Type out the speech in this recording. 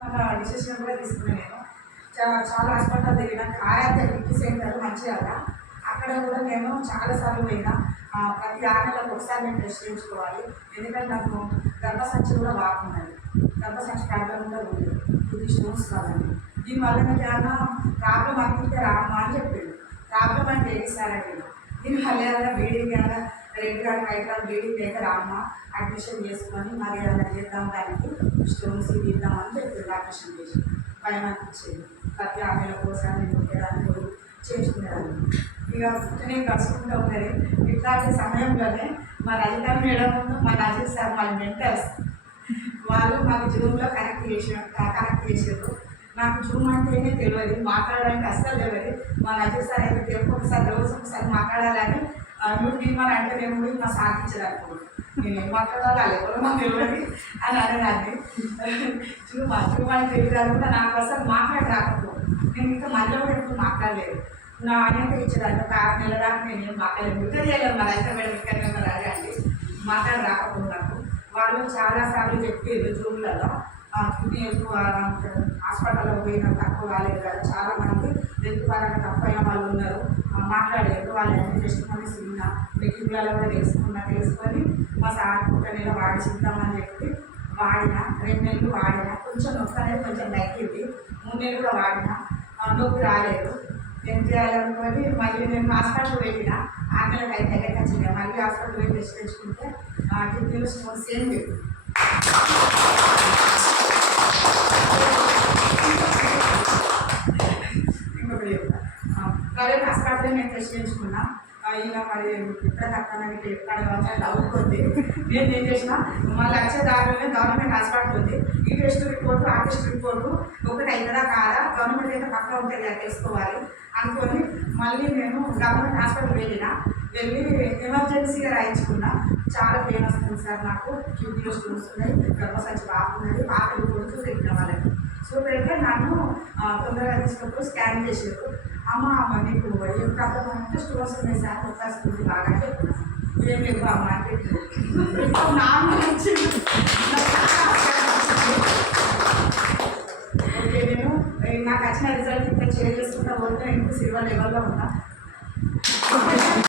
Decision కూడా తీసుకున్నాను నేను. చాలా హాస్పిటల్ తిరిగిన ఆరాధ్య కిడ్నీ సెంటర్ మంచిర్యాల. అక్కడ కూడా నేను చాలాసార్లు పోయినా. ప్రతి 6 నెలలకు ఒకసారి నేను టెస్ట్ చేయించుకోవాలి. ఎందుకంటే నాకు గర్భసంచి కూడా బాగున్నది, గర్భసంచి ప్రాబ్లం కూడా ఉంది, ఇది స్టోన్స్ కాదండి. దీనివల్ల నాకు ఏమన్నా ప్రాబ్లం అనిపిస్తే రామ్మా అని చెప్పింది. ప్రాబ్లం అంటే ఏంటి సార్ అడిగిన. దీనివల్ల ఏదైనా బ్లీడింగ్ ఏమైనా రెడ్ కానీ వైట్ కానీ బ్లీడింగ్ అయితే రామ్మా అడ్మిషన్ చేసుకొని మరి ఏదైనా చేద్దాం, దానికి స్టోన్స్ ఇద్దామని చెప్పింది. ఆపరేషన్ చేసి భయం అనిపించేది. ప్రతి 6 నెలలకు ఒకసారి నేను ఉండేదాన్ని చేసుకునేదాన్ని. ఇక నేను కలుసుకుంటూ ఉన్నది. ఇట్లాంటి సమయంలోనే మా రజిత మేడం, మా నజీర్ సార్, మా మెంటర్స్ వాళ్ళు మాకు జూమ్లో కనెక్ట్ చేసారు. నాకు జూమ్ అంటేనే తెలియదు, మాట్లాడడానికి అస్సలు తెలియదు. మా నజీర్ సార్ అయితే తెలుగు ఒకసారి రోజు ఒకసారి మాట్లాడాలని నువ్వు తీర్మానం అంటే నేను కూడా మా సాధించడానికి నేను ఏం మాట్లాడాలి ఎవరు నాకు తెలియదు అని అనేదాన్ని. జూమ్ అని తెలియదు కూడా నాకు అసలు మాట్లాడి రాకపో. నేను ఇంకా మళ్ళీ కూడా ఎప్పుడు మాట్లాడలేదు. నా ఆయనతో ఇచ్చేదాన్ని. ఒక 6 నెలల దాకా నేను ఏం మాట్లాడలేదు. ఇంకా చేయలేదు. మరి అయితే మేడం ఇక్కడనే ఉన్నారు అని మాట్లాడి రాకపోతే నాకు వాళ్ళు చాలాసార్లు చెప్పారు జూమ్లలో. కిడ్నీ ఎక్కువ హాస్పిటల్లో పోయిన తక్కువ కాలేదు కదా, చాలామంది హెల్త్ పరంగా తక్కువైన వాళ్ళు ఉన్నారు, మాట్లాడేది. వాళ్ళు ఎంత చేసుకొని సిన్న మెకింగ్లలో కూడా తెలుసుకొని మా సార్ ఒక నెల వాడి చూద్దామని చెప్పి వాడిన. 2 నెలలు వాడిన. కొంచెం నొప్పి అనేది కొంచెం తగ్గింది. 3 నెలలు కూడా వాడిన. నొప్పి రాలేదు. ఏం చేయాలనుకొని మళ్ళీ నేను హాస్పిటల్ వెళ్ళిన. 6 నెలలకు అయితే దగ్గరికి వచ్చింది. మళ్ళీ హాస్పిటల్ వెళ్ళి టెస్ట్ తెచ్చుకుంటే కిడ్నీలో స్టోన్స్ ఏం లేదు. ఇంకొకటి ప్రైవేట్ హాస్పిటల్ నేను టెస్ట్ చేయించుకున్నా. ఇలా మరి ఇక్కడ తక్కువ ఎక్కడ డౌట్ ఉంది. నేను ఏం చేసిన మళ్ళీ వచ్చే దారిలోనే గవర్నమెంట్ హాస్పిటల్ ఉంది. ఈ టెస్ట్ రిపోర్టు ఆ టెస్ట్ రిపోర్టు ఒకటి అవుతుందా కాదా, గవర్నమెంట్ అయితే పక్కన ఉంటుంది కదా తెలుసుకోవాలి అనుకొని మళ్ళీ నేను గవర్నమెంట్ హాస్పిటల్ వెళ్ళి ఎమర్జెన్సీగా రాయించుకున్నా. చాలా ఫేమస్ ఉంది సార్, నాకు కిడ్నీలో స్టోన్స్ ఉన్నాయి, గర్భసంచి బాగున్నది, పాపలు కొడుతూ పెట్టిన వాళ్ళకి. సో పెడితే నన్ను తొందరగా తీసుకున్నప్పుడు స్కాన్ చేసారు. అమ్మ నీకు ఏం ప్రాబ్లం అంటే స్టోన్స్ ఉన్నాయి సార్, వస్తుంది బాగా చెప్పిన. ఏం లేవు అమ్మ అంటే ఓకే. నేను నాకు వచ్చిన రిజల్ట్ ఇంకా షేర్ చేసుకుంటా పోతే ఇంకా సిల్వర్ లెవెల్లో ఉన్నా.